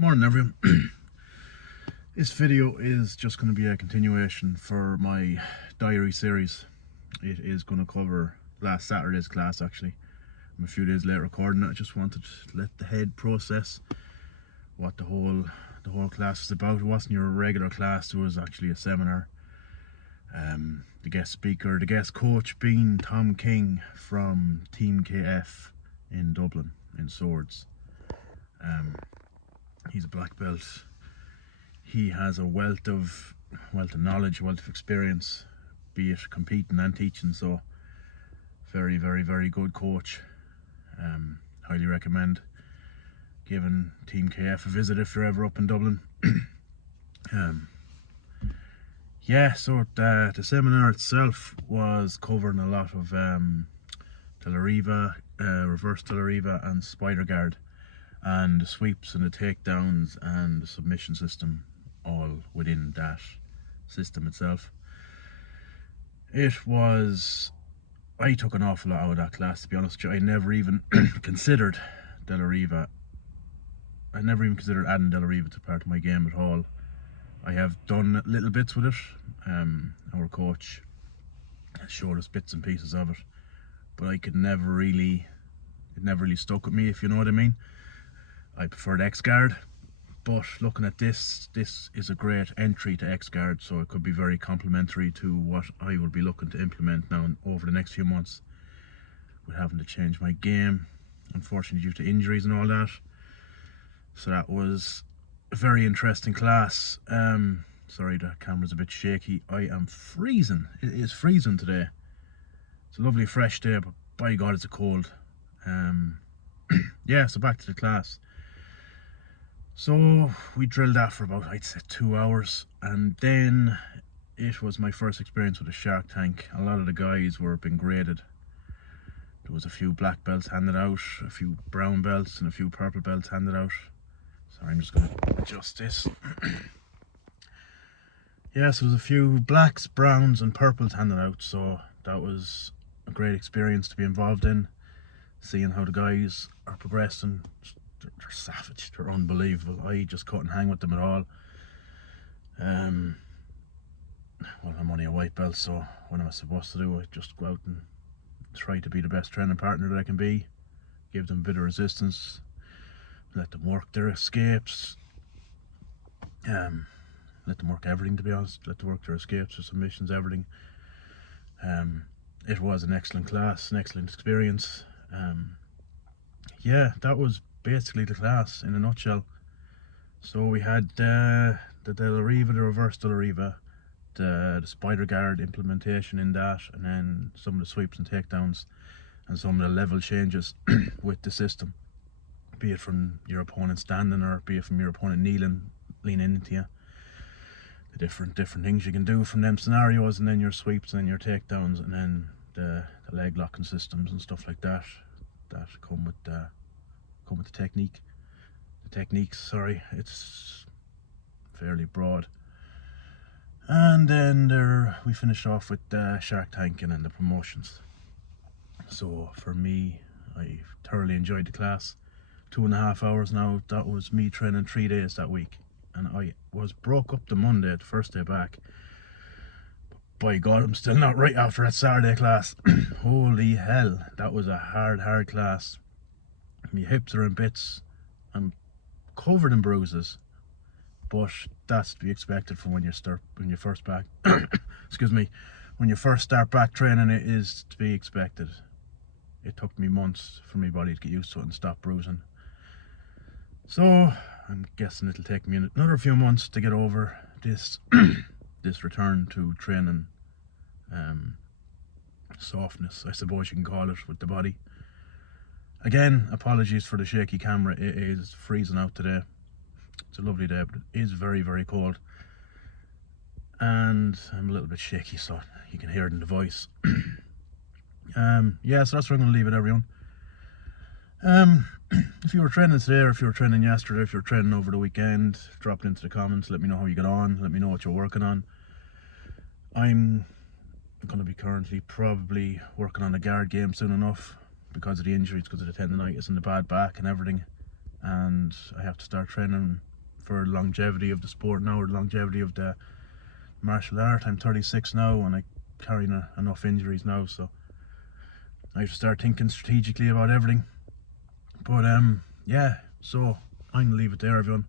Morning everyone. This video is just going to be a continuation for my diary series. It is going to cover last Saturday's class actually. I'm a few days late recording it. I just wanted to let the head process what the whole class is about. It wasn't your regular class, it was actually a seminar. The guest coach being Tom King from Team KF in Dublin in swords. He's a black belt. He has a wealth of knowledge, wealth of experience, be it competing and teaching. So very good coach. Highly recommend giving Team KF a visit if you're ever up in Dublin. So the seminar itself was covering a lot of De La Riva, reverse De La Riva and spider guard, and the sweeps and the takedowns and the submission system, all within that system itself. I took an awful lot out of that class, to be honest with you. I never even considered De La Riva. I never even considered adding De La Riva to part of my game at all. I have done little bits with it. Our coach showed us bits and pieces of it, but it never really stuck with me, if you know what I mean. I preferred X-Guard, but looking at this is a great entry to X-Guard, so it could be very complementary to what I will be looking to implement now over the next few months, with having to change my game, unfortunately due to injuries and all that. So that was a very interesting class. Sorry, the camera's a bit shaky. I am freezing. It is freezing today. It's a lovely fresh day, but by God it's a cold. So back to the class. So we drilled that for about, I'd say, 2 hours, and then it was my first experience with a shark tank. A lot of the guys were being graded. There was a few black belts handed out, a few brown belts and a few purple belts handed out. Sorry, I'm just going to adjust this. So there's a few blacks, browns and purples handed out, so that was a great experience to be involved in, seeing how the guys are progressing. They're savage, they're unbelievable. I just couldn't hang with them at all. Well, I'm only a white belt, so what am I supposed to do? I just go out and try to be the best training partner that I can be, give them a bit of resistance, let them work their escapes, let them work everything, to be honest. Let them work their escapes, their submissions, everything. It was an excellent class, an excellent experience. That was basically the class in a nutshell. So we had the De La Riva, the reverse De La Riva, the spider guard implementation in that, and then some of the sweeps and takedowns and some of the level changes with the system, be it from your opponent standing or be it from your opponent leaning into you. The different things you can do from them scenarios, and then your sweeps and then your takedowns, and then the leg locking systems and stuff like that come with the technique. The techniques, sorry, it's fairly broad. And then we finished off with the shark tanking and the promotions. So for me, I thoroughly enjoyed the class. 2.5 hours now. That was me training 3 days that week, and I was broke up the Monday, the first day back. By God, I'm still not right after that Saturday class. Holy hell, that was a hard class. My hips are in bits. I'm covered in bruises, but that's to be expected from when you first start back training. It is to be expected. It took me months for my body to get used to it and stop bruising. So I'm guessing it'll take me another few months to get over this this return to training softness, I suppose you can call it, with the body. Again, apologies for the shaky camera. It is freezing out today. It's a lovely day, but it is very cold, and I'm a little bit shaky, so you can hear it in the voice. So that's where I'm going to leave it, everyone. If you were training today, or if you were training yesterday, if you were training over the weekend, drop it into the comments. Let me know how you get on. Let me know what you're working on. I'm going to be currently probably working on a guard game soon enough, because of the injuries, because of the tendonitis and the bad back and everything. And I have to start training for longevity of the sport now, or longevity of the martial art. I'm 36 now and I carry enough injuries now, so I have to start thinking strategically about everything. But yeah, so I'm gonna leave it there, everyone.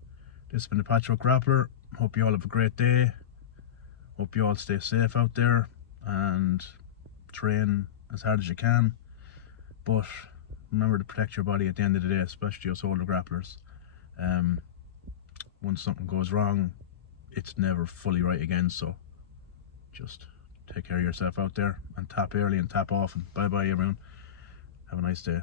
This has been the Patchwork Grappler. Hope you all have a great day. Hope you all stay safe out there and train as hard as you can. But remember to protect your body at the end of the day, especially us older grapplers. Once something goes wrong, it's never fully right again, so just take care of yourself out there and tap early and tap often. Bye bye everyone. Have a nice day.